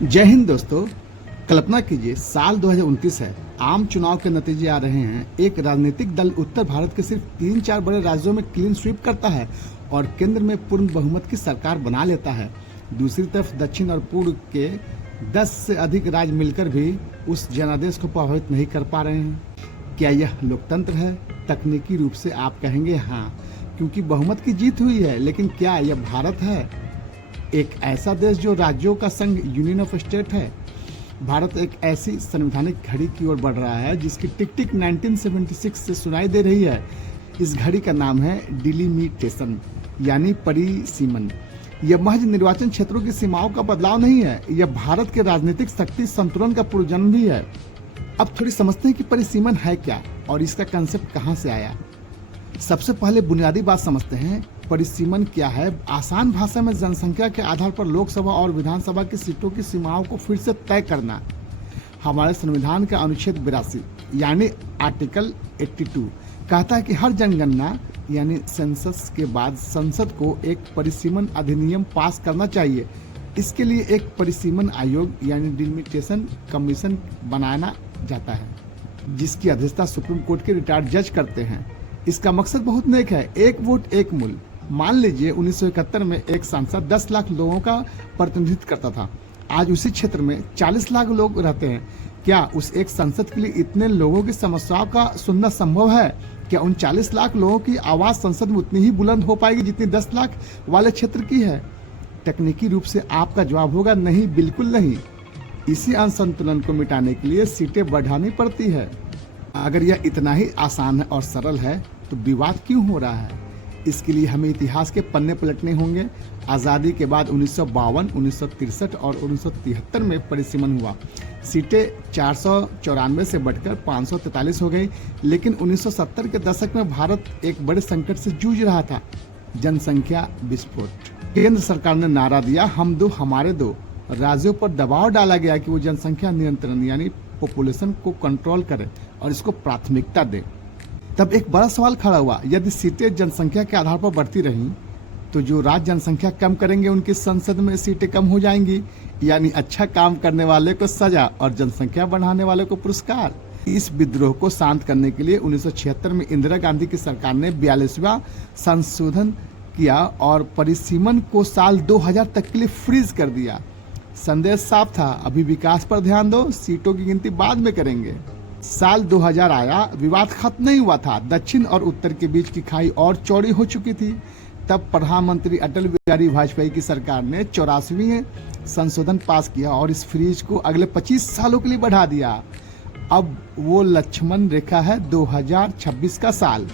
जय हिंद दोस्तों। कल्पना कीजिए साल 2029 है, आम चुनाव के नतीजे आ रहे हैं। एक राजनीतिक दल उत्तर भारत के सिर्फ 3-4 बड़े राज्यों में क्लीन स्वीप करता है और केंद्र में पूर्ण बहुमत की सरकार बना लेता है। दूसरी तरफ दक्षिण और पूर्व के 10 से अधिक राज्य मिलकर भी उस जनादेश को प्रभावित नहीं कर पा रहे हैं। क्या यह लोकतंत्र है? तकनीकी रूप से आप कहेंगे हाँ, क्योंकि बहुमत की जीत हुई है। लेकिन क्या यह भारत है, एक ऐसा देश जो राज्यों का संघ, यूनियन ऑफ स्टेट है? भारत एक ऐसी संवैधानिक घड़ी की ओर बढ़ रहा है जिसकी टिक टिक 1976 से सुनाई दे रही है। इस घड़ी का नाम है डिलिमिटेशन, यानी परिसीमन। यह महज निर्वाचन क्षेत्रों की सीमाओं का बदलाव नहीं है, यह भारत के राजनीतिक शक्ति संतुलन का पुनर्जन्म भी है। अब थोड़ी समझते हैं कि परिसीमन है क्या और इसका कंसेप्ट कहां से आया। सबसे पहले बुनियादी बात समझते हैं, परिसीमन क्या है। आसान भाषा में जनसंख्या के आधार पर लोकसभा और विधानसभा की सीटों की सीमाओं को फिर से तय करना। हमारे संविधान का अनुच्छेद 82 यानी आर्टिकल 82 कहता है कि हर जनगणना यानी सेंसस के बाद संसद को एक परिसीमन अधिनियम पास करना चाहिए। इसके लिए एक परिसीमन आयोग यानी डिलिमिटेशन कमीशन बनाना जाता है, जिसकी अध्यक्षता सुप्रीम कोर्ट के रिटायर्ड जज करते हैं। इसका मकसद बहुत नेक है, एक वोट एक मूल्य। मान लीजिए 1971 में एक सांसद 10 लाख लोगों का प्रतिनिधित्व करता था। आज उसी क्षेत्र में 40 लाख लोग रहते हैं। क्या उस एक सांसद के लिए इतने लोगों की समस्याओं का सुनना संभव है? क्या उन 40 लाख लोगों की आवाज संसद में उतनी ही बुलंद हो पाएगी जितनी 10 लाख वाले क्षेत्र की है? तकनीकी रूप से आपका जवाब होगा नहीं, बिल्कुल नहीं। इसी असंतुलन को मिटाने के लिए सीटें बढ़ानी पड़ती है। अगर यह इतना ही आसान है और सरल है तो विवाद क्यों हो रहा है? इसके लिए हमें इतिहास के पन्ने पलटने होंगे। आज़ादी के बाद 1952, 1963 और 1973 में परिसीमन हुआ। सीटें 494 से बढ़कर 543 हो गई। लेकिन 1970 के दशक में भारत एक बड़े संकट से जूझ रहा था, जनसंख्या विस्फोट। केंद्र सरकार ने नारा दिया, हम दो हमारे दो। राज्यों पर दबाव डाला गया कि वो जनसंख्या नियंत्रण यानी पॉपुलेशन को कंट्रोल करे और इसको प्राथमिकता दे। तब एक बड़ा सवाल खड़ा हुआ, यदि सीटें जनसंख्या के आधार पर बढ़ती रहीं तो जो राज्य जनसंख्या कम करेंगे उनकी संसद में सीटें कम हो जाएंगी, यानी अच्छा काम करने वाले को सजा और जनसंख्या बढ़ाने वाले को पुरस्कार। इस विद्रोह को शांत करने के लिए 1976 में इंदिरा गांधी की सरकार ने 42वां संशोधन किया और परिसीमन को साल 2000 तक के लिए फ्रीज कर दिया। संदेश साफ था, अभी विकास पर ध्यान दो, सीटों की गिनती बाद में करेंगे। साल 2000 आया, विवाद खत्म नहीं हुआ था। दक्षिण और उत्तर के बीच की खाई और चौड़ी हो चुकी थी। तब प्रधानमंत्री अटल बिहारी वाजपेयी की सरकार ने 84वें संशोधन पास किया और इस फ्रीज को अगले 25 सालों के लिए बढ़ा दिया। अब वो लक्ष्मण रेखा है 2026 का साल।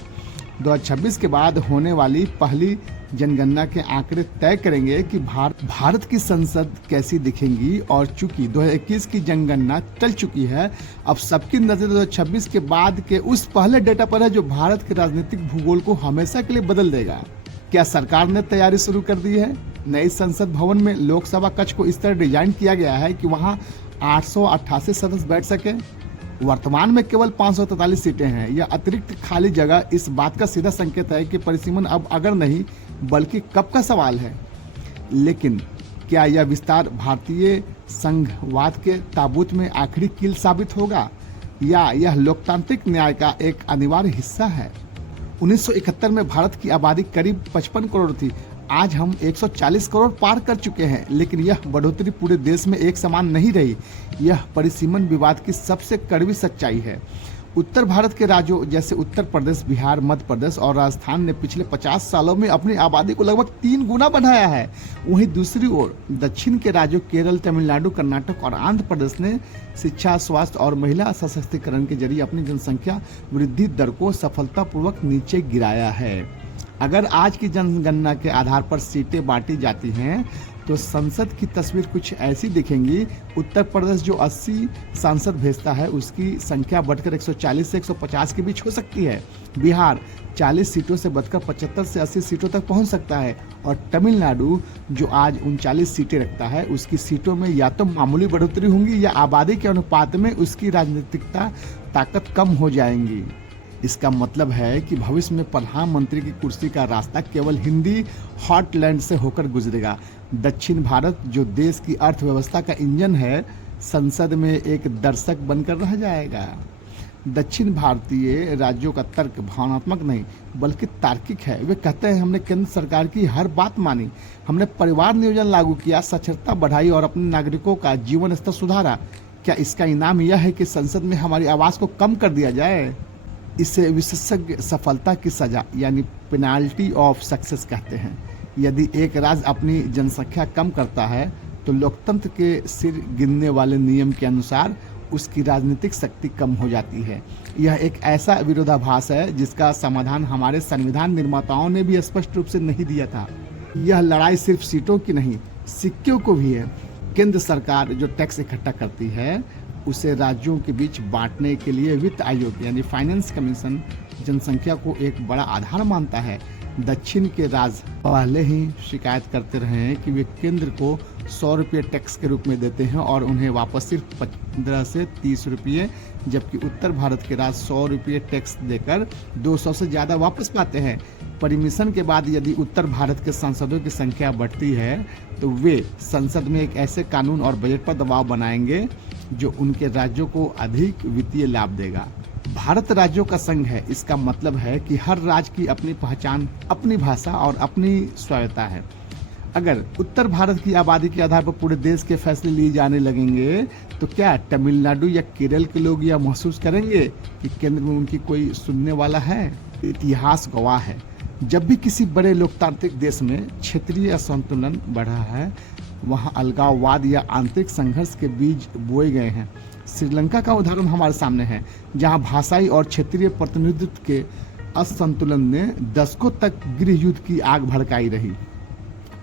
2026 के बाद होने वाली पहली जनगणना के आंकड़े तय करेंगे कि भारत की संसद कैसी दिखेंगी। और चूंकि 2021 की जनगणना टल चुकी है, अब सबकी नजर 2026 के बाद के उस पहले डेटा पर है जो भारत के राजनीतिक भूगोल को हमेशा के लिए बदल देगा। क्या सरकार ने तैयारी शुरू कर दी है? नई संसद भवन में लोकसभा कक्ष को इस तरह डिजाइन किया गया है कि वहां 888 सदस्य बैठ सके। वर्तमान में केवल 543 सीटें हैं। यह अतिरिक्त खाली जगह इस बात का सीधा संकेत है कि परिसीमन अब अगर नहीं बल्कि कब का सवाल है। लेकिन क्या यह विस्तार भारतीय संघवाद के ताबूत में आखिरी कील साबित होगा या यह लोकतांत्रिक न्याय का एक अनिवार्य हिस्सा है? 1971 में भारत की आबादी करीब 55 करोड़ थी। आज हम 140 करोड़ पार कर चुके हैं, लेकिन यह बढ़ोतरी पूरे देश में एक समान नहीं रही। यह परिसीमन विवाद की सबसे कड़वी सच्चाई है। उत्तर भारत के राज्यों जैसे उत्तर प्रदेश, बिहार, मध्य प्रदेश और राजस्थान ने पिछले 50 सालों में अपनी आबादी को लगभग 3 गुना बढ़ाया है। वहीं दूसरी ओर दक्षिण के राज्यों केरल, तमिलनाडु, कर्नाटक और आंध्र प्रदेश ने शिक्षा, स्वास्थ्य और महिला सशक्तिकरण के जरिए अपनी जनसंख्या वृद्धि दर को सफलतापूर्वक नीचे गिराया है। अगर आज की जनगणना के आधार पर सीटें बांटी जाती हैं तो संसद की तस्वीर कुछ ऐसी दिखेंगी। उत्तर प्रदेश जो 80 सांसद भेजता है उसकी संख्या बढ़कर 140 से 150 के बीच हो सकती है। बिहार 40 सीटों से बढ़कर 75 से 80 सीटों तक पहुंच सकता है। और तमिलनाडु जो आज 39 सीटें रखता है उसकी सीटों में या तो मामूली बढ़ोतरी होंगी या आबादी के अनुपात में उसकी राजनीतिक ताकत कम हो जाएंगी। इसका मतलब है कि भविष्य में प्रधानमंत्री की कुर्सी का रास्ता केवल हिंदी हॉटलैंड से होकर गुजरेगा। दक्षिण भारत, जो देश की अर्थव्यवस्था का इंजन है, संसद में एक दर्शक बनकर रह जाएगा। दक्षिण भारतीय राज्यों का तर्क भावनात्मक नहीं बल्कि तार्किक है। वे कहते हैं हमने केंद्र सरकार की हर बात मानी, हमने परिवार नियोजन लागू किया, साक्षरता बढ़ाई और अपने नागरिकों का जीवन स्तर सुधारा। क्या इसका इनाम यह है कि संसद में हमारी आवाज़ को कम कर दिया जाए? इसे विशेषज्ञ सफलता की सजा यानी पेनाल्टी ऑफ सक्सेस कहते हैं। यदि एक राज्य अपनी जनसंख्या कम करता है तो लोकतंत्र के सिर गिनने वाले नियम के अनुसार उसकी राजनीतिक शक्ति कम हो जाती है। यह एक ऐसा विरोधाभास है जिसका समाधान हमारे संविधान निर्माताओं ने भी स्पष्ट रूप से नहीं दिया था। यह लड़ाई सिर्फ सीटों की नहीं, सिक्कों को भी है। केंद्र सरकार जो टैक्स इकट्ठा करती है उसे राज्यों के बीच बांटने के लिए वित्त आयोग यानी फाइनेंस कमीशन जनसंख्या को एक बड़ा आधार मानता है। दक्षिण के राज्य पहले ही शिकायत करते रहे हैं कि वे केंद्र को 100 रुपये टैक्स के रूप में देते हैं और उन्हें वापस सिर्फ 15 से 30 रुपये, जबकि उत्तर भारत के राज्य 100 रुपये टैक्स देकर 200 से ज़्यादा वापस पाते हैं। परिमिशन के बाद यदि उत्तर भारत के सांसदों की संख्या बढ़ती है तो वे संसद में एक ऐसे कानून और बजट पर दबाव बनाएंगे जो उनके राज्यों को अधिक वित्तीय लाभ देगा। भारत राज्यों का संघ है, इसका मतलब है कि हर राज्य की अपनी पहचान, अपनी भाषा और अपनी स्वायत्तता है। अगर उत्तर भारत की आबादी के आधार पर पूरे देश के फैसले लिए जाने लगेंगे तो क्या तमिलनाडु या केरल के लोग यह महसूस करेंगे कि केंद्र में उनकी कोई सुनने वाला है? इतिहास गवाह है, जब भी किसी बड़े लोकतांत्रिक देश में क्षेत्रीय असंतुलन बढ़ा है, वहाँ अलगाववाद या आंतरिक संघर्ष के बीज बोए गए हैं। श्रीलंका का उदाहरण हमारे सामने है, जहाँ भाषाई और क्षेत्रीय प्रतिनिधित्व के असंतुलन ने दशकों तक गृह युद्ध की आग भड़काई रही।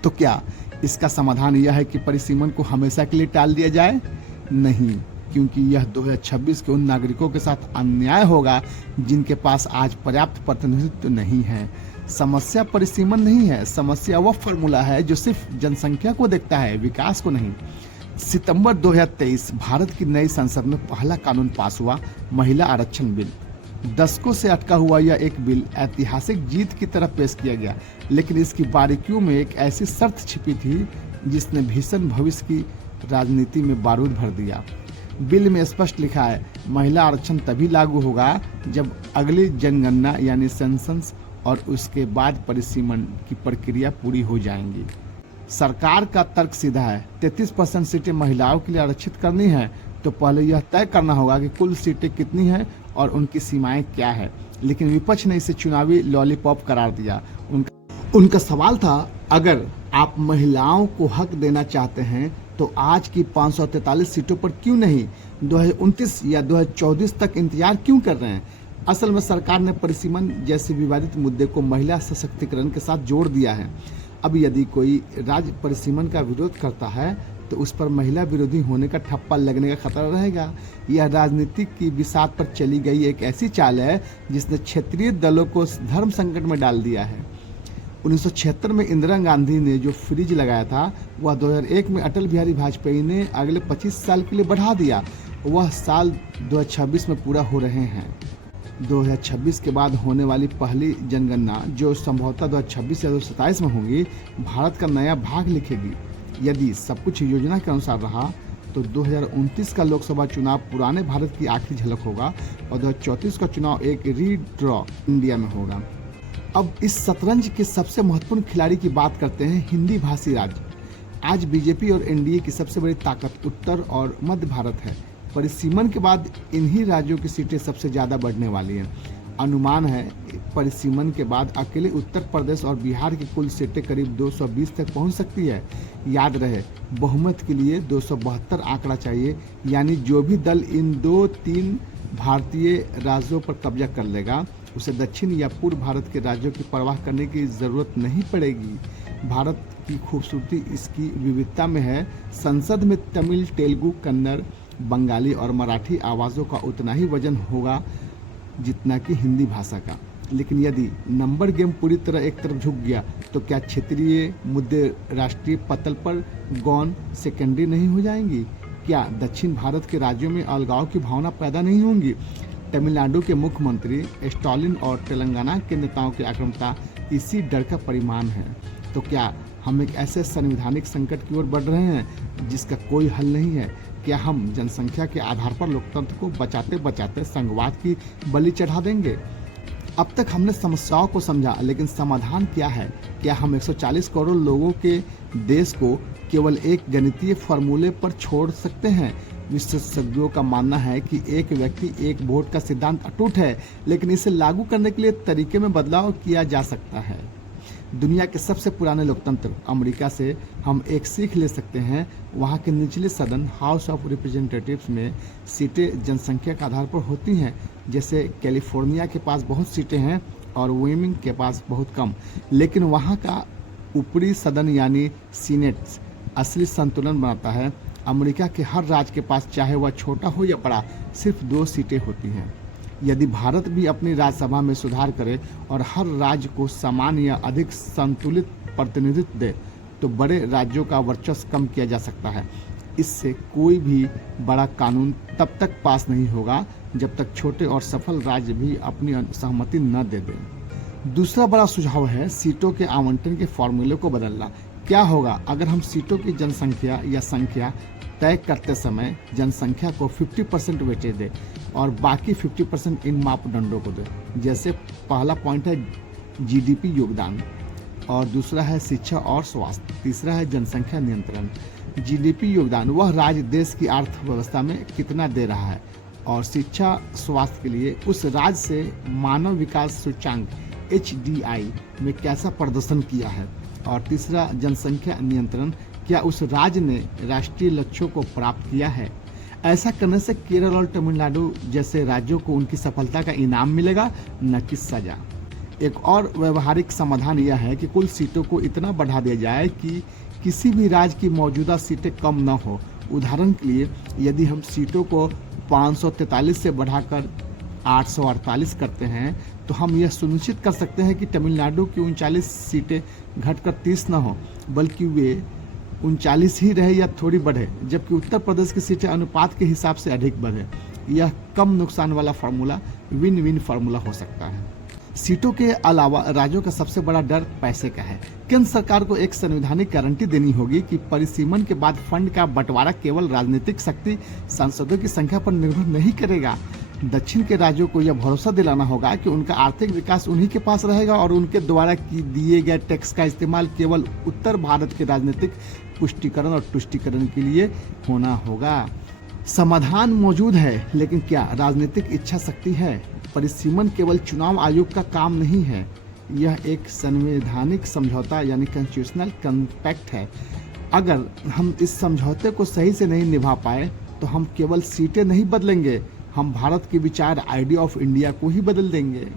तो क्या इसका समाधान यह है कि परिसीमन को हमेशा के लिए टाल दिया जाए? नहीं, क्योंकि यह 2026 के उन नागरिकों के साथ अन्याय होगा जिनके पास आज पर्याप्त प्रतिनिधित्व नहीं है। समस्या परिसीमन नहीं है, समस्या वह फॉर्मूला है जो सिर्फ जनसंख्या को देखता है, विकास को नहीं। सितंबर 2023 भारत की नई संसद में पहला कानून पास हुआ, महिला आरक्षण बिल। दशकों से अटका हुआ यह एक बिल ऐतिहासिक जीत की तरफ पेश किया गया, लेकिन इसकी बारीकियों में एक ऐसी शर्त छिपी थी जिसने भीषण भविष्य की राजनीति में बारूद भर दिया। बिल में स्पष्ट लिखा है, महिला आरक्षण तभी लागू होगा जब अगली जनगणना यानी सेंसस और उसके बाद परिसीमन की प्रक्रिया पूरी हो जाएंगी। सरकार का तर्क सीधा है, 33% सीटें महिलाओं के लिए आरक्षित करनी है तो पहले यह तय करना होगा कि कुल सीटें कितनी हैं और उनकी सीमाएं क्या है। लेकिन विपक्ष ने इसे चुनावी लॉलीपॉप करार दिया। उनका सवाल था, अगर आप महिलाओं को हक देना चाहते हैं तो आज की 543 सीटों पर क्यों नहीं 2029 या 2034 तक इंतजार क्यों कर रहे हैं? असल में सरकार ने परिसीमन जैसे विवादित मुद्दे को महिला सशक्तिकरण के साथ जोड़ दिया है। अब यदि कोई राज्य परिसीमन का विरोध करता है तो उस पर महिला विरोधी होने का ठप्पा लगने का खतरा रहेगा। यह राजनीति की बिसात पर चली गई एक ऐसी चाल है जिसने क्षेत्रीय दलों को धर्म संकट में डाल दिया है। 1976 में इंदिरा गांधी ने जो फ्रीज लगाया था वह 2001 में अटल बिहारी वाजपेयी ने अगले 25 साल के लिए बढ़ा दिया। वह साल 2026 में पूरा हो रहे हैं। 2026 के बाद होने वाली पहली जनगणना जो संभवतः 2026 या 2027 में होगी, भारत का नया भाग लिखेगी। यदि सब कुछ योजना के अनुसार रहा तो 2029 का लोकसभा चुनाव पुराने भारत की आखिरी झलक होगा और 2034 का चुनाव एक रीड्रॉ इंडिया में होगा। अब इस शतरंज के सबसे महत्वपूर्ण खिलाड़ी की बात करते हैं, हिंदी भाषी राज्य। आज बीजेपी और एनडीए की सबसे बड़ी ताकत उत्तर और मध्य भारत है। परिसीमन के बाद इन्हीं राज्यों की सीटें सबसे ज़्यादा बढ़ने वाली हैं। अनुमान है परिसीमन के बाद अकेले उत्तर प्रदेश और बिहार की कुल सीटें करीब 220 तक पहुंच सकती है। याद रहे, बहुमत के लिए 272 आंकड़ा चाहिए, यानी जो भी दल इन 2-3 भारतीय राज्यों पर कब्जा कर लेगा उसे दक्षिण या पूर्व भारत के राज्यों की परवाह करने की ज़रूरत नहीं पड़ेगी। भारत की खूबसूरती इसकी विविधता में है। संसद में तमिल, तेलुगु, कन्नड़, बंगाली और मराठी आवाज़ों का उतना ही वजन होगा जितना कि हिंदी भाषा का। लेकिन यदि नंबर गेम पूरी तरह एक तरफ झुक गया तो क्या क्षेत्रीय मुद्दे राष्ट्रीय पटल पर गौन सेकेंडरी नहीं हो जाएंगी? क्या दक्षिण भारत के राज्यों में अलगाव की भावना पैदा नहीं होंगी? तमिलनाडु के मुख्यमंत्री स्टालिन और तेलंगाना के नेताओं की आक्रामकता इसी डर का परिणाम है। तो क्या हम एक ऐसे संवैधानिक संकट की ओर बढ़ रहे हैं जिसका कोई हल नहीं है? क्या हम जनसंख्या के आधार पर लोकतंत्र को बचाते बचाते संघवाद की बलि चढ़ा देंगे? अब तक हमने समस्याओं को समझा, लेकिन समाधान क्या है? क्या हम 140 करोड़ लोगों के देश को केवल एक गणितीय फॉर्मूले पर छोड़ सकते हैं? विशेषज्ञों का मानना है कि एक व्यक्ति एक वोट का सिद्धांत अटूट है, लेकिन इसे लागू करने के लिए तरीके में बदलाव किया जा सकता है। दुनिया के सबसे पुराने लोकतंत्र अमेरिका से हम एक सीख ले सकते हैं। वहाँ के निचले सदन हाउस ऑफ रिप्रेजेंटेटिव्स में सीटें जनसंख्या के आधार पर होती हैं। जैसे कैलिफोर्निया के पास बहुत सीटें हैं और वायोमिंग के पास बहुत कम, लेकिन वहाँ का ऊपरी सदन यानी सीनेट असली संतुलन बनाता है। अमेरिका के हर राज्य के पास, चाहे वह छोटा हो या बड़ा, सिर्फ 2 सीटें होती हैं। यदि भारत भी अपनी राज्यसभा में सुधार करे और हर राज्य को समान या अधिक संतुलित प्रतिनिधित्व दे, तो बड़े राज्यों का वर्चस्व कम किया जा सकता है। इससे कोई भी बड़ा कानून तब तक पास नहीं होगा जब तक छोटे और सफल राज्य भी अपनी सहमति न दे दें। दूसरा बड़ा सुझाव है सीटों के आवंटन के फॉर्मूले को बदलना। क्या होगा अगर हम सीटों की जनसंख्या या संख्या तय करते समय जनसंख्या को 50% वेटेज दे और बाकी 50% इन मापदंडों को दे? जैसे पहला पॉइंट है जीडीपी योगदान, और दूसरा है शिक्षा और स्वास्थ्य, तीसरा है जनसंख्या नियंत्रण। जीडीपी योगदान, वह राज्य देश की अर्थव्यवस्था में कितना दे रहा है, और शिक्षा स्वास्थ्य के लिए उस राज्य से मानव विकास सूचकांक HDI में कैसा प्रदर्शन किया है, और तीसरा जनसंख्या नियंत्रण, क्या उस राज्य ने राष्ट्रीय लक्ष्यों को प्राप्त किया है। ऐसा करने से केरल और तमिलनाडु जैसे राज्यों को उनकी सफलता का इनाम मिलेगा, न कि सजा। एक और व्यवहारिक समाधान यह है कि कुल सीटों को इतना बढ़ा दिया जाए कि किसी भी राज्य की मौजूदा सीटें कम न हो। उदाहरण के लिए, यदि हम सीटों को 543 से बढ़ाकर 848 करते हैं, तो हम यह सुनिश्चित कर सकते हैं कि तमिलनाडु की 39 सीटें घटकर 30 न हो, बल्कि वे 39 ही रहे या थोड़ी बढ़े, जबकि उत्तर प्रदेश की सीटें अनुपात के हिसाब से अधिक बढ़े। यह कम नुकसान वाला फार्मूला विन विन फार्मूला हो सकता है। सीटों के अलावा राज्यों का सबसे बड़ा डर पैसे का है। केंद्र सरकार को एक संवैधानिक गारंटी देनी होगी कि परिसीमन के बाद फंड का बंटवारा केवल राजनीतिक शक्ति सांसदों की संख्या पर निर्भर नहीं करेगा। दक्षिण के राज्यों को यह भरोसा दिलाना होगा कि उनका आर्थिक विकास उन्हीं के पास रहेगा और उनके द्वारा दिए गए टैक्स का इस्तेमाल केवल उत्तर भारत के राजनीतिक पुष्टिकरण और तुष्टिकरण के लिए होना होगा। समाधान मौजूद है, लेकिन क्या राजनीतिक इच्छा शक्ति है? परिसीमन केवल चुनाव आयोग का काम नहीं है, यह एक संवैधानिक समझौता यानी कॉन्स्टिट्यूशनल कॉम्पैक्ट है। अगर हम इस समझौते को सही से नहीं निभा पाए, तो हम केवल सीटें नहीं बदलेंगे, हम भारत के विचार आइडिया ऑफ इंडिया को ही बदल देंगे।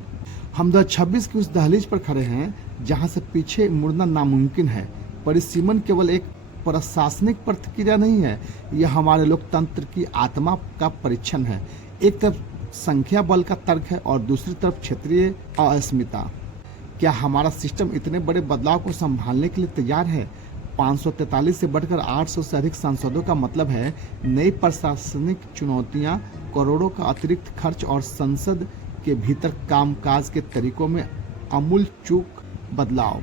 हम 2026 की उस दहलीज पर खड़े हैं जहां से पीछे मुड़ना नामुमकिन है। परिसीमन केवल एक प्रशासनिक प्रतिक्रिया नहीं है, यह हमारे लोकतंत्र की आत्मा का परीक्षण है। एक तरफ संख्या बल का तर्क है और दूसरी तरफ क्षेत्रीय अस्मिता। क्या हमारा सिस्टम इतने बड़े बदलाव को संभालने के लिए तैयार है? 543 से बढ़कर 800 से अधिक सांसदों का मतलब है नई प्रशासनिक चुनौतियां, करोड़ों का अतिरिक्त खर्च और संसद के भीतर कामकाज के तरीकों में आमूल चूक बदलाव।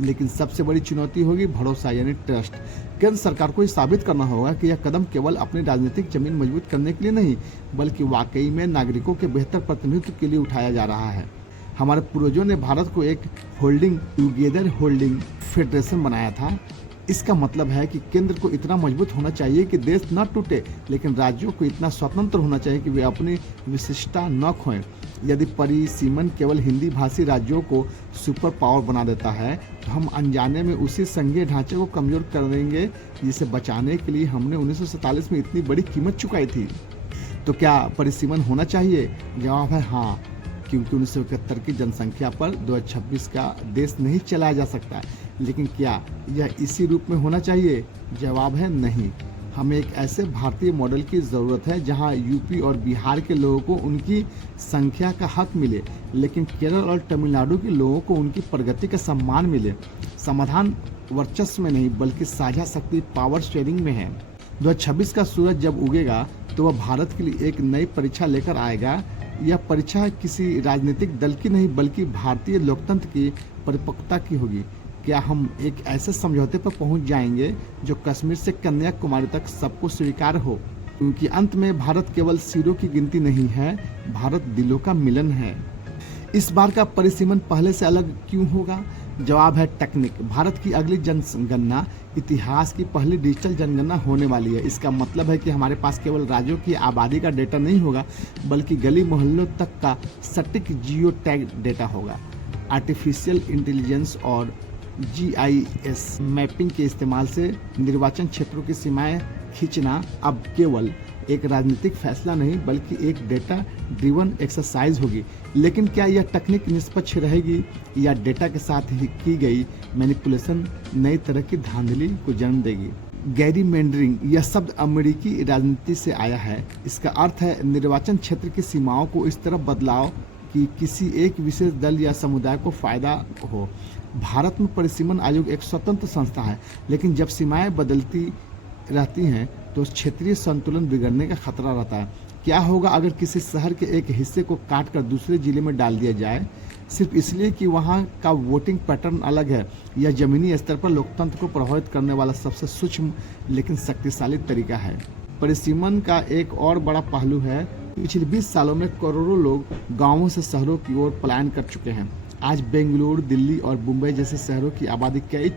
लेकिन सबसे बड़ी चुनौती होगी भरोसा यानी ट्रस्ट। केंद्र सरकार को यह साबित करना होगा कि यह कदम केवल अपनी राजनीतिक जमीन मजबूत करने के लिए नहीं, बल्कि वाकई में नागरिकों के बेहतर प्रतिनिधित्व के लिए उठाया जा रहा है। हमारे पूर्वजों ने भारत को एक होल्डिंग टुगेदर होल्डिंग फेडरेशन बनाया था। इसका मतलब है कि केंद्र को इतना मजबूत होना चाहिए कि देश न टूटे, लेकिन राज्यों को इतना स्वतंत्र होना चाहिए कि वे अपनी विशिष्टता न खोएं। यदि परिसीमन केवल हिंदी भाषी राज्यों को सुपर पावर बना देता है, तो हम अनजाने में उसी संघीय ढांचे को कमजोर कर देंगे जिसे बचाने के लिए हमने 1947 में इतनी बड़ी कीमत चुकाई थी। तो क्या परिसीमन होना चाहिए? जवाब है हाँ, क्योंकि 1971 की जनसंख्या पर 2026 का देश नहीं चलाया जा सकता। लेकिन क्या यह इसी रूप में होना चाहिए? जवाब है नहीं। हमें एक ऐसे भारतीय मॉडल की ज़रूरत है जहां यूपी और बिहार के लोगों को उनकी संख्या का हक मिले, लेकिन केरल और तमिलनाडु के लोगों को उनकी प्रगति का सम्मान मिले। समाधान वर्चस्व में नहीं, बल्कि साझा शक्ति पावर शेयरिंग में है। 2026 का सूरज जब उगेगा तो वह भारत के लिए एक नई परीक्षा लेकर आएगा। यह परीक्षा किसी राजनीतिक दल की नहीं बल्कि भारतीय लोकतंत्र की परिपक्वता की होगी। क्या हम एक ऐसे समझौते पर पहुंच जाएंगे जो कश्मीर से कन्याकुमारी तक सबको स्वीकार हो? क्योंकि अंत में भारत केवल सिरों की गिनती नहीं है, भारत दिलों का मिलन है। इस बार का परिसीमन पहले से अलग क्यों होगा? जवाब है टेक्निक। भारत की अगली जनगणना इतिहास की पहली डिजिटल जनगणना होने वाली है। इसका मतलब है कि हमारे पास केवल राज्यों की आबादी का डेटा नहीं होगा बल्कि गली मोहल्लों तक का सटीक जियो टैग डेटा होगा। आर्टिफिशियल इंटेलिजेंस और GIS मैपिंग के इस्तेमाल से निर्वाचन क्षेत्रों की सीमाएं खींचना अब केवल एक राजनीतिक फैसला नहीं बल्कि एक डेटा ड्रिवन एक्सरसाइज होगी। लेकिन क्या यह तकनीक निष्पक्ष रहेगी या डेटा के साथ ही की गई मैनिपुलेशन नई तरह की धांधली को जन्म देगी? गैरीमेंडरिंग यह शब्द अमेरिकी राजनीति से आया है। इसका अर्थ है निर्वाचन क्षेत्र की सीमाओं को इस तरह बदलाव कि किसी एक विशेष दल या समुदाय को फायदा हो। भारत में परिसीमन आयोग एक स्वतंत्र संस्था है, लेकिन जब सीमाएं बदलती रहती हैं तो क्षेत्रीय संतुलन बिगड़ने का खतरा रहता है। क्या होगा अगर किसी शहर के एक हिस्से को काटकर दूसरे जिले में डाल दिया जाए सिर्फ इसलिए कि वहां का वोटिंग पैटर्न अलग है? यह जमीनी स्तर पर लोकतंत्र को प्रभावित करने वाला सबसे सूक्ष्म लेकिन शक्तिशाली तरीका है। परिसीमन का एक और बड़ा पहलू है, पिछले 20 सालों में करोड़ों लोग गांवों से शहरों की ओर पलायन कर चुके हैं। आज बेंगलुरु, दिल्ली और मुंबई जैसे शहरों की आबादी कई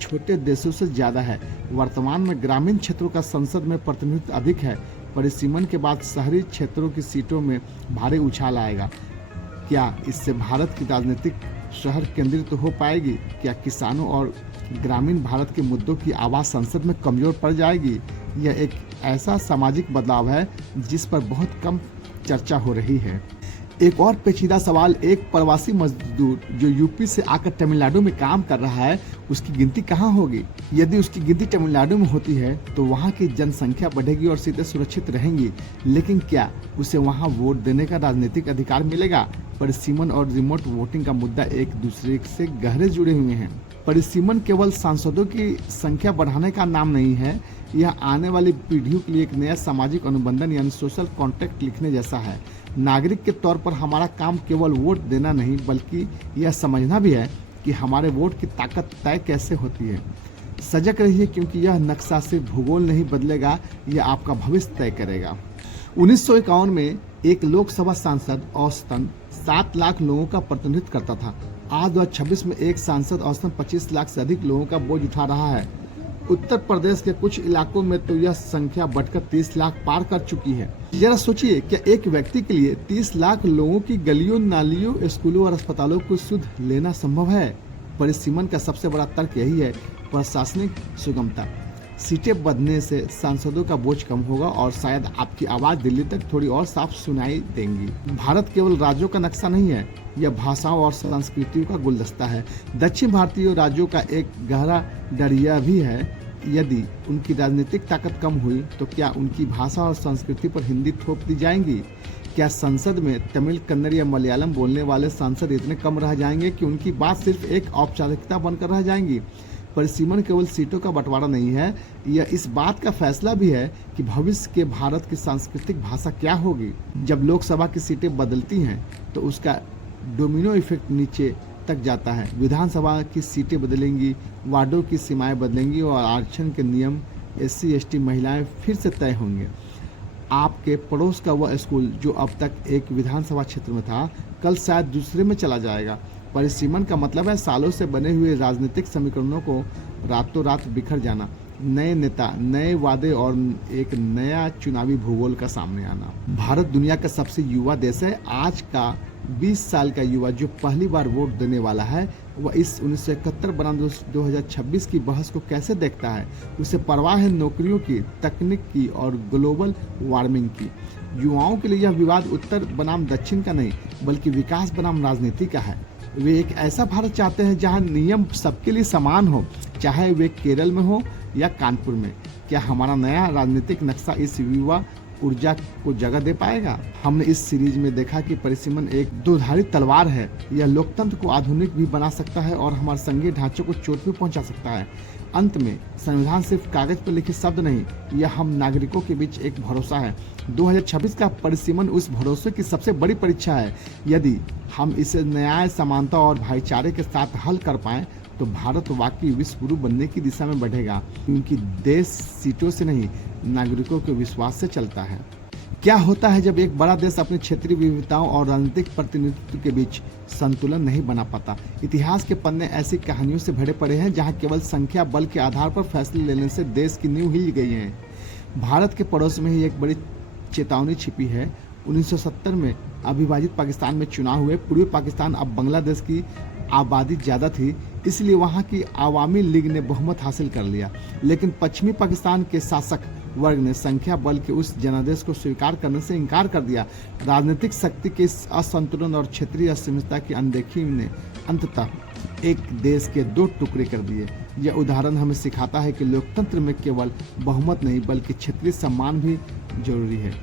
छोटे देशों से ज्यादा है। वर्तमान में ग्रामीण क्षेत्रों का संसद में प्रतिनिधित्व अधिक है। परिसीमन के बाद शहरी क्षेत्रों की सीटों में भारी उछाल आएगा। क्या इससे भारत की राजनीतिक शहर केंद्रित हो पाएगी? क्या किसानों और ग्रामीण भारत के मुद्दों की आवाज़ संसद में कमजोर पड़ जाएगी? यह एक ऐसा सामाजिक बदलाव है जिस पर बहुत कम चर्चा हो रही है। एक और पेचीदा सवाल, एक प्रवासी मजदूर जो यूपी से आकर तमिलनाडु में काम कर रहा है, उसकी गिनती कहाँ होगी? यदि उसकी गिनती तमिलनाडु में होती है तो वहाँ की जनसंख्या बढ़ेगी और सीटें सुरक्षित रहेंगी, लेकिन क्या उसे वहाँ वोट देने का राजनीतिक अधिकार मिलेगा? परिसीमन और रिमोट वोटिंग का मुद्दा एक दूसरे से गहरे जुड़े हुए हैं। परिसीमन केवल सांसदों की संख्या बढ़ाने का नाम नहीं है, यह आने वाली पीढ़ियों के लिए एक नया सामाजिक अनुबंधन यानी सोशल कॉन्ट्रैक्ट लिखने जैसा है। नागरिक के तौर पर हमारा काम केवल वोट देना नहीं बल्कि यह समझना भी है कि हमारे वोट की ताकत तय कैसे होती है। सजग रहिए क्योंकि यह नक्शा सिर्फ भूगोल नहीं बदलेगा, यह आपका भविष्य तय करेगा। 1951 में एक लोकसभा सांसद औसतन 7 लाख लोगों का प्रतिनिधित्व करता था। आज 2026 में एक सांसद औसतन 25 लाख से अधिक लोगों का बोझ उठा रहा है। उत्तर प्रदेश के कुछ इलाकों में तो यह संख्या बढ़कर 30 लाख पार कर चुकी है। जरा सोचिए, क्या एक व्यक्ति के लिए 30 लाख लोगों की गलियों, नालियों, स्कूलों और अस्पतालों को सुध लेना संभव है? परिसीमन का सबसे बड़ा तर्क यही है, प्रशासनिक सुगमता। सीटें बढ़ने से सांसदों का बोझ कम होगा और शायद आपकी आवाज दिल्ली तक थोड़ी और साफ सुनाई देंगी। भारत केवल राज्यों का नक्शा नहीं है, यह भाषाओं और संस्कृतियों का गुलदस्ता है। दक्षिण भारतीय राज्यों का एक गहरा डर यह भी है, यदि उनकी राजनीतिक ताकत कम हुई तो क्या उनकी भाषा और संस्कृति पर हिंदी थोप दी जाएंगी? क्या संसद में तमिल, कन्नड़ या मलयालम बोलने वाले सांसद इतने कम रह जाएंगे कि उनकी बात सिर्फ एक औपचारिकता बनकर रह जाएंगी? परिसीमन केवल सीटों का बंटवारा नहीं है, यह इस बात का फैसला भी है कि भविष्य के भारत की सांस्कृतिक भाषा क्या होगी। जब लोकसभा की सीटें बदलती हैं तो उसका डोमिनो इफेक्ट नीचे तक जाता है। विधानसभा की सीटें बदलेंगी, वार्डों की सीमाएं बदलेंगी और आरक्षण के नियम, SC ST महिलाएं फिर से तय होंगे। आपके पड़ोस का वह स्कूल जो अब तक एक विधानसभा क्षेत्र में था, कल शायद दूसरे में चला जाएगा। परिसीमन का मतलब है सालों से बने हुए राजनीतिक समीकरणों को रातों रात बिखर जाना, नए नेता, नए वादे और एक नया चुनावी भूगोल का सामने आना। भारत दुनिया का सबसे युवा देश है। आज का 20 साल का युवा जो पहली बार वोट देने वाला है, वह इस 1971 बनाम 2026 की बहस को कैसे देखता है? उसे परवाह है नौकरियों की, तकनीक की और ग्लोबल वार्मिंग की। युवाओं के लिए यह विवाद उत्तर बनाम दक्षिण का नहीं बल्कि विकास बनाम राजनीति का है। वे एक ऐसा भारत चाहते हैं जहां नियम सबके लिए समान हो, चाहे वे केरल में हो या कानपुर में। क्या हमारा नया राजनीतिक नक्शा इस युवा ऊर्जा को जगह दे पाएगा? हमने इस सीरीज में देखा कि परिसीमन एक दोधारी तलवार है। यह लोकतंत्र को आधुनिक भी बना सकता है और हमारे संघीय ढांचे को चोट भी पहुंचा सकता है। अंत में संविधान सिर्फ कागज पर लिखे शब्द नहीं, यह हम नागरिकों के बीच एक भरोसा है। 2026 का परिसीमन उस भरोसे की सबसे बड़ी परीक्षा है। यदि हम इसे न्याय, समानता और भाईचारे के साथ हल कर पाएं तो भारत वाकई विश्व गुरु बनने की दिशा में बढ़ेगा, क्योंकि देश सीटों से नहीं, नागरिकों के विश्वास से चलता है। क्या होता है जब एक बड़ा देश अपनी क्षेत्रीय विविधताओं और राजनीतिक प्रतिनिधित्व के बीच संतुलन नहीं बना पाता? इतिहास के पन्ने ऐसी कहानियों से भरे पड़े हैं जहां केवल संख्या बल के आधार पर फैसले लेने से देश की नींव हिल गई है। भारत के पड़ोस में ही एक बड़ी चेतावनी छिपी है। 1970 में अविभाजित पाकिस्तान में चुनाव हुए। पूर्वी पाकिस्तान अब बांग्लादेश की आबादी ज़्यादा थी, इसलिए वहाँ की आवामी लीग ने बहुमत हासिल कर लिया। लेकिन पश्चिमी पाकिस्तान के शासक वर्ग ने संख्या बल के उस जनादेश को स्वीकार करने से इनकार कर दिया। राजनीतिक शक्ति के इस असंतुलन और क्षेत्रीय असमंजसता की अनदेखी ने अंततः एक देश के दो टुकड़े कर दिए। यह उदाहरण हमें सिखाता है कि लोकतंत्र में केवल बहुमत नहीं बल्कि क्षेत्रीय सम्मान भी जरूरी है।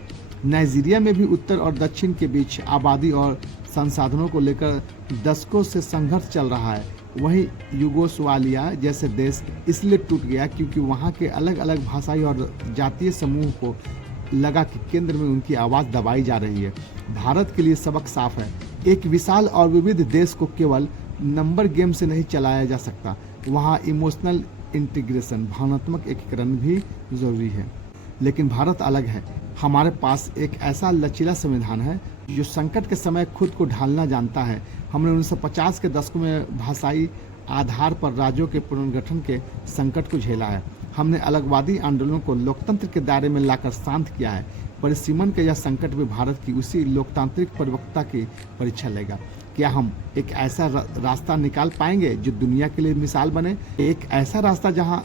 नाइजीरिया में भी उत्तर और दक्षिण के बीच आबादी और संसाधनों को लेकर दशकों से संघर्ष चल रहा है। वहीं युगोस्लाविया जैसे देश इसलिए टूट गया क्योंकि वहाँ के अलग अलग भाषाई और जातीय समूह को लगा कि केंद्र में उनकी आवाज़ दबाई जा रही है। भारत के लिए सबक साफ है, एक विशाल और विविध देश को केवल नंबर गेम से नहीं चलाया जा सकता। वहाँ इमोशनल इंटीग्रेशन, भावनात्मक एकीकरण भी जरूरी है। लेकिन भारत अलग है। हमारे पास एक ऐसा लचीला संविधान है जो संकट के समय खुद को ढालना जानता है। हमने 1950 के दशकों में भाषाई आधार पर राज्यों के पुनर्गठन के संकट को झेला है। हमने अलगवादी आंदोलनों को लोकतंत्र के दायरे में लाकर शांत किया है। परिसीमन के यह संकट भी भारत की उसी लोकतांत्रिक परिपक्वता की परीक्षा लेगा। क्या हम एक ऐसा रास्ता निकाल पाएंगे जो दुनिया के लिए मिसाल बने? एक ऐसा रास्ता जहां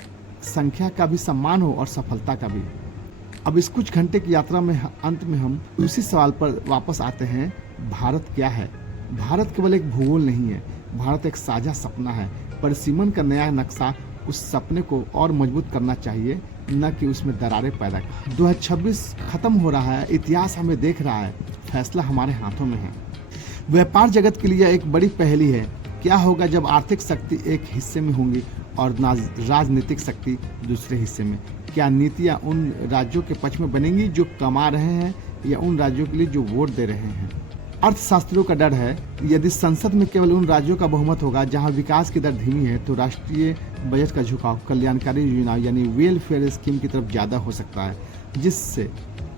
संख्या का भी सम्मान हो और सफलता का भी। अब इस कुछ घंटे की यात्रा में अंत में हम उसी सवाल पर वापस आते हैं, भारत क्या है? भारत केवल एक भूगोल नहीं है, भारत एक साझा सपना है। परिसीमन का नया नक्शा उस सपने को और मजबूत करना चाहिए, न कि उसमें दरारें पैदा कर। 2026 खत्म हो रहा है, इतिहास हमें देख रहा है, फैसला हमारे हाथों में है। व्यापार जगत के लिए एक बड़ी पहेली है, क्या होगा जब आर्थिक शक्ति एक हिस्से में होंगी और राजनीतिक शक्ति दूसरे हिस्से में? क्या नीतियां उन राज्यों के पक्ष में बनेंगी जो कमा रहे हैं या उन राज्यों के लिए जो वोट दे रहे हैं? अर्थशास्त्रियों का डर है, यदि संसद में केवल उन राज्यों का बहुमत होगा जहां विकास की दर धीमी है तो राष्ट्रीय बजट का झुकाव कल्याणकारी योजना यानी वेलफेयर स्कीम की तरफ ज्यादा हो सकता है, जिससे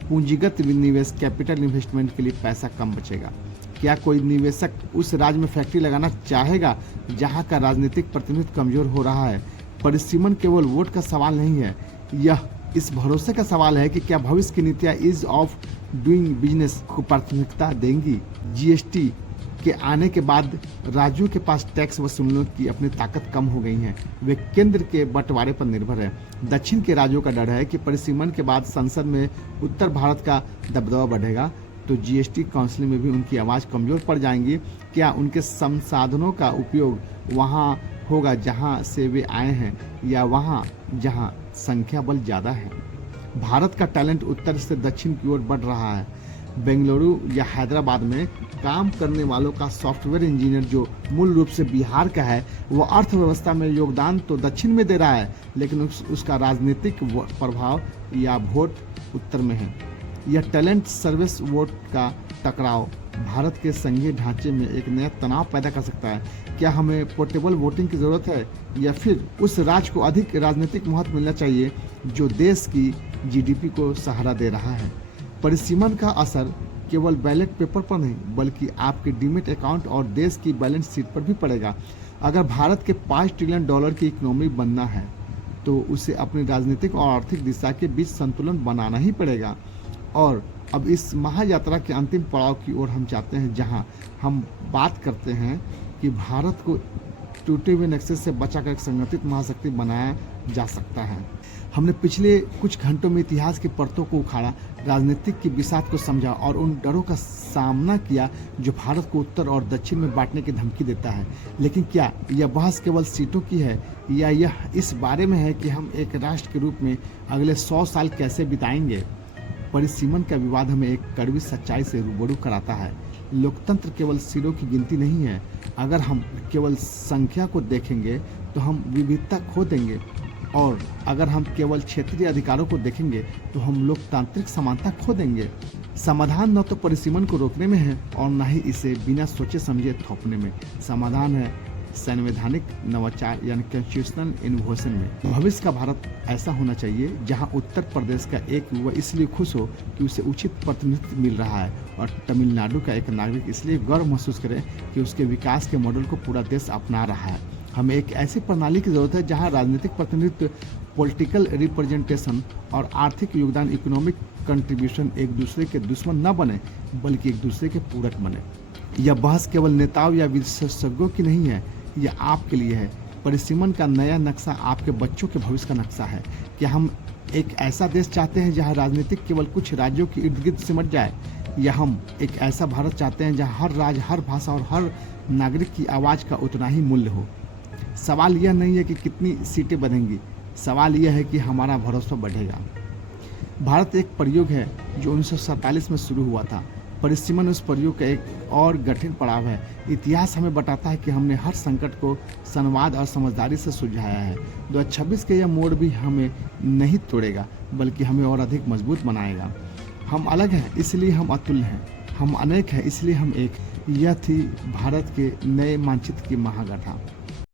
पूंजीगत निवेश, कैपिटल इन्वेस्टमेंट के लिए पैसा कम बचेगा। क्या कोई निवेशक उस राज्य में फैक्ट्री लगाना चाहेगा जहां का राजनीतिक प्रतिनिधित्व कमजोर हो रहा है? परिसीमन केवल वोट का सवाल नहीं है, यह इस भरोसे का सवाल है कि क्या भविष्य की नीतियां ईज ऑफ डूइंग बिजनेस को प्राथमिकता देंगी। जीएसटी के आने के बाद राज्यों के पास टैक्स वसूलने की अपनी ताकत कम हो गई है, वे केंद्र के बंटवारे पर निर्भर है। दक्षिण के राज्यों का डर है कि परिसीमन के बाद संसद में उत्तर भारत का दबदबा बढ़ेगा तो जीएसटी काउंसिल में भी उनकी आवाज़ कमजोर पड़ जाएंगी। क्या उनके संसाधनों का उपयोग वहाँ होगा जहाँ से वे आए हैं या वहाँ जहाँ संख्या बल ज़्यादा है? भारत का टैलेंट उत्तर से दक्षिण की ओर बढ़ रहा है। बेंगलुरु या हैदराबाद में काम करने वालों का सॉफ्टवेयर इंजीनियर जो मूल रूप से बिहार का है, वो अर्थव्यवस्था में योगदान तो दक्षिण में दे रहा है, लेकिन उसका राजनीतिक प्रभाव या वोट उत्तर में है। यह टैलेंट सर्विस वोट का टकराव भारत के संघीय ढांचे में एक नया तनाव पैदा कर सकता है। क्या हमें पोर्टेबल वोटिंग की जरूरत है या फिर उस राज्य को अधिक राजनीतिक महत्व मिलना चाहिए जो देश की जीडीपी को सहारा दे रहा है? परिसीमन का असर केवल बैलेट पेपर पर नहीं बल्कि आपके डीमेट अकाउंट और देश की बैलेंस शीट पर भी पड़ेगा। अगर भारत के $5 ट्रिलियन की इकोनॉमी बनना है तो उसे अपनी राजनीतिक और आर्थिक दिशा के बीच संतुलन बनाना ही पड़ेगा। और अब इस महायात्रा के अंतिम पड़ाव की ओर हम चाहते हैं, जहां हम बात करते हैं कि भारत को टूटे हुए नक्शे से बचाकर एक संगठित महाशक्ति बनाया जा सकता है। हमने पिछले कुछ घंटों में इतिहास की परतों को उखाड़ा, राजनीतिक की बिसात को समझा और उन डरों का सामना किया जो भारत को उत्तर और दक्षिण में बांटने की धमकी देता है। लेकिन क्या यह बहस केवल सीटों की है या यह इस बारे में है कि हम एक राष्ट्र के रूप में अगले 100 साल कैसे बिताएंगे? परिसीमन का विवाद हमें एक कड़वी सच्चाई से रूबरू कराता है। लोकतंत्र केवल सिरों की गिनती नहीं है। अगर हम केवल संख्या को देखेंगे तो हम विविधता खो देंगे। और अगर हम केवल क्षेत्रीय अधिकारों को देखेंगे तो हम लोकतांत्रिक समानता खो देंगे। समाधान न तो परिसीमन को रोकने में है और न ही इसे बिना सोचे समझे थोपने में। समाधान है संवैधानिक नवाचार यानी कॉन्स्टिट्यूशनल इनोवेशन में। भविष्य का भारत ऐसा होना चाहिए जहां उत्तर प्रदेश का एक युवा इसलिए खुश हो कि उसे उचित प्रतिनिधित्व मिल रहा है और तमिलनाडु का एक नागरिक इसलिए गर्व महसूस करे कि उसके विकास के मॉडल को पूरा देश अपना रहा है। हमें एक ऐसी प्रणाली की जरूरत है जहां राजनीतिक प्रतिनिधित्व, पॉलिटिकल रिप्रेजेंटेशन और आर्थिक योगदान, इकोनॉमिक कंट्रीब्यूशन एक दूसरे के दुश्मन न बने बल्कि एक दूसरे के पूरक बने। यह बहस केवल नेताओं या विशेषज्ञों की नहीं है, यह आपके लिए है। परिसीमन का नया नक्शा आपके बच्चों के भविष्य का नक्शा है। क्या हम एक ऐसा देश चाहते हैं जहां राजनीतिक केवल कुछ राज्यों के इर्द गिर्द सिमट जाए, या हम एक ऐसा भारत चाहते हैं जहां हर राज्य, हर भाषा और हर नागरिक की आवाज़ का उतना ही मूल्य हो? सवाल यह नहीं है कि कितनी सीटें बनेंगी, सवाल यह है कि हमारा भरोसा बढ़ेगा। भारत एक प्रयोग है जो 1947 में शुरू हुआ था। परिसीमन उस प्रयोग का एक और कठिन पड़ाव है। इतिहास हमें बताता है कि हमने हर संकट को संवाद और समझदारी से सुलझाया है। 2026 के यह मोड़ भी हमें नहीं तोड़ेगा बल्कि हमें और अधिक मजबूत बनाएगा। हम अलग हैं इसलिए हम अतुल्य हैं, हम अनेक हैं इसलिए हम एक। यह थी भारत के नए मानचित्र की महागाथा।